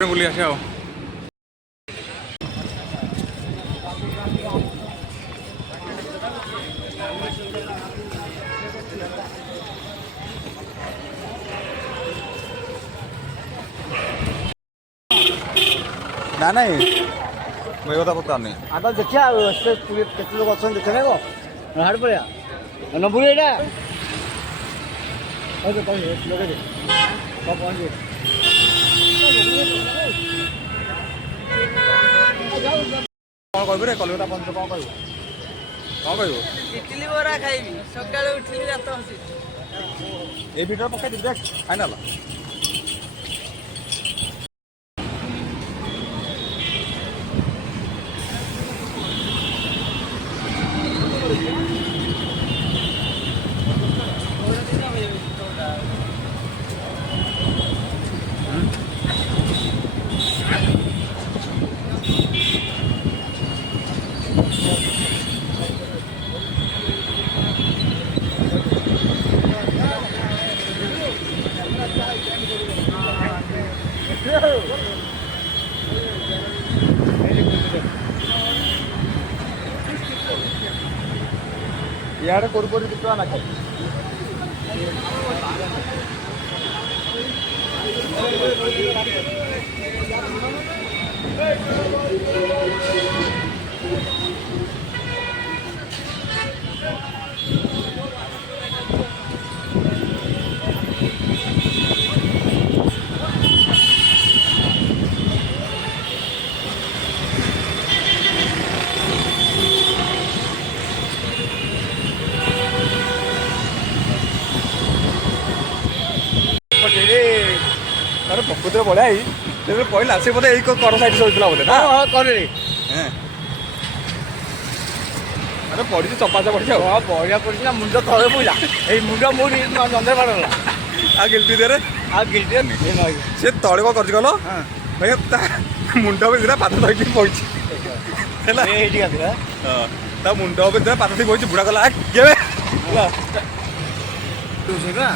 ବୁଲି ଆସିବା ଆଉ। ନା ନାଇଁ ମୁଁ ଏ କଥା ପଚାରୁନି। ଆଗ ଦେଖିବା କେତେ ଲୋକ ଅଛନ୍ତି ଦେଖିବା ନାଇଁ ହାଡ଼ ପଳେଇବା ନବୁନି ଏଇଟା ଲଗେଇଦେ ପହଞ୍ଚିବେ। କ'ଣ କହିବୁ ରେ କଲିକତା ପହଞ୍ଚ କ'ଣ କହିବୁ ଇଟିଲି ବରା ଖାଇବି ସକାଳେ ଉଠିଲି ଦାନ୍ତ ଘଷିବି। এই ভিডিও পকাই দিবি দেখ ফাইনাল। ଇଆଡ଼େ କୋରପରି ଟଙ୍କା ନା ଖାଇ ତାର ପ୍ରକୃତିରେ ବଢ଼ିଆ ହେଇ ତେବେ କହିଲା ସେ ବୋଧେ ଏଇ କର ସାଇଡ୍ ଶୋଇଥିଲା ବୋଧେ ନା କରେ ଆରେ ପଡ଼ିଛି ଚପାଚା ପଡ଼ିଛି ଆଉ ବଢ଼ିଆ ପଡ଼ିଛି ନା ମୁଣ୍ଡ ତଳେ ପଇଲା ଏଇ ମୁଣ୍ଡ ମୁଡ଼ି ଜନ୍ଦେ ମାଡ଼ଲା ଆଉ ଗିଲ୍ଟି ଦେରେ ଆଉ ଗିଲ୍ଟି ସେ ତଳେ କ'ଣ କରିଛି କହିଲ ଭାଇ ତା ମୁଣ୍ଡ ବି ଦିଟା ପାଦ ଧରିକି ପଡ଼ିଛି ହେଲା ଏଇଠି ଆସିଲା ହଁ ତା ମୁଣ୍ଡ ବି ଦିଟା ପାଦ ଧରିକି ପଡ଼ିଛି ବୁଢ଼ା କଲା କେବେ ହେଲା ସେଇଟା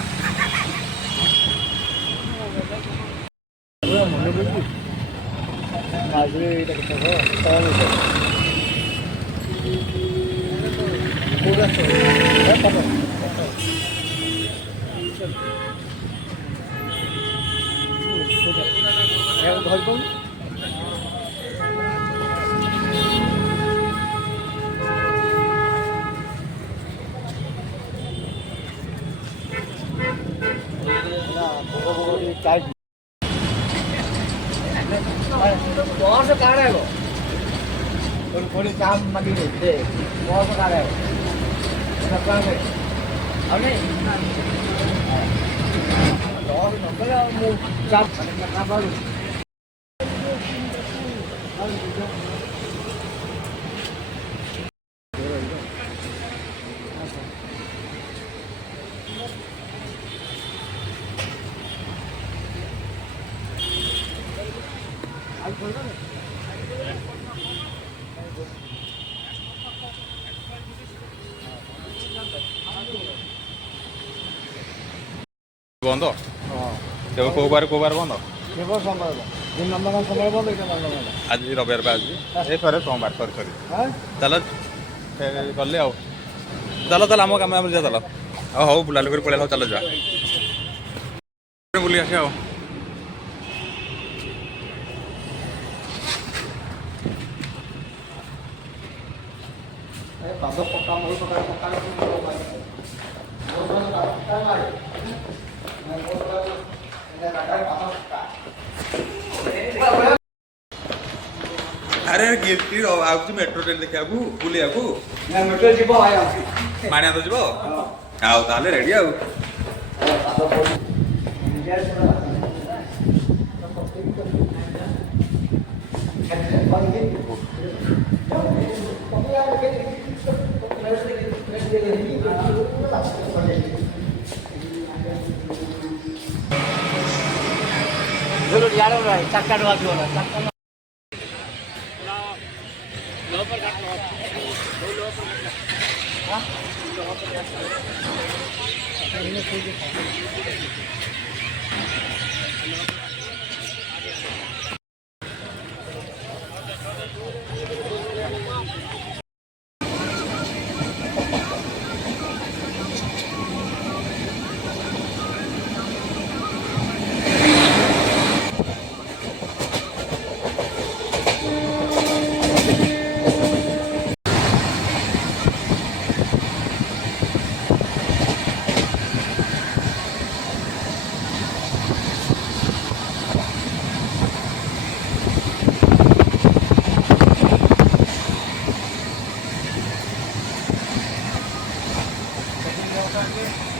ମନେ ପଡ଼ୁଛି ଆଜି ଏଇଟା କେତେ ଧରିବୁ बस काढाय थोडी काम मागितले ते बस काढाय सकाळी आणि बस नकला मु चाप काम करू ବନ୍ଦ କେବେ କୋଉ ବାର ବନ୍ଦ କେବଳ ସମୟ ଦିନ ନମ୍ବର ସମୟ ବନ୍ଦ ଆଜି ରବିବାର ବା ଆଜି ଏ ଥରେ ସୋମବାର ସରି ଚାଲ ଗଲେ ଆଉ ଚାଲ ଆମ କାମ ଆମେ ଯିବା ଚାଲ ଆଉ ହଉ ବୁଲାବୁଲି କରି ପଳେଇଲା ଚାଲ ଯିବା ବୁଲି ଆସିବା ଆଉ ପାଦ ପକା ମଇ ପକା अरे गिफ्टी आउची मेट्रो ट्रेन देखिବାକୁ ବୁଲିବାକୁ मेट्रो जीव आया माणिया तो जीव आउ ताले रेडी आउ चलो यार चक्का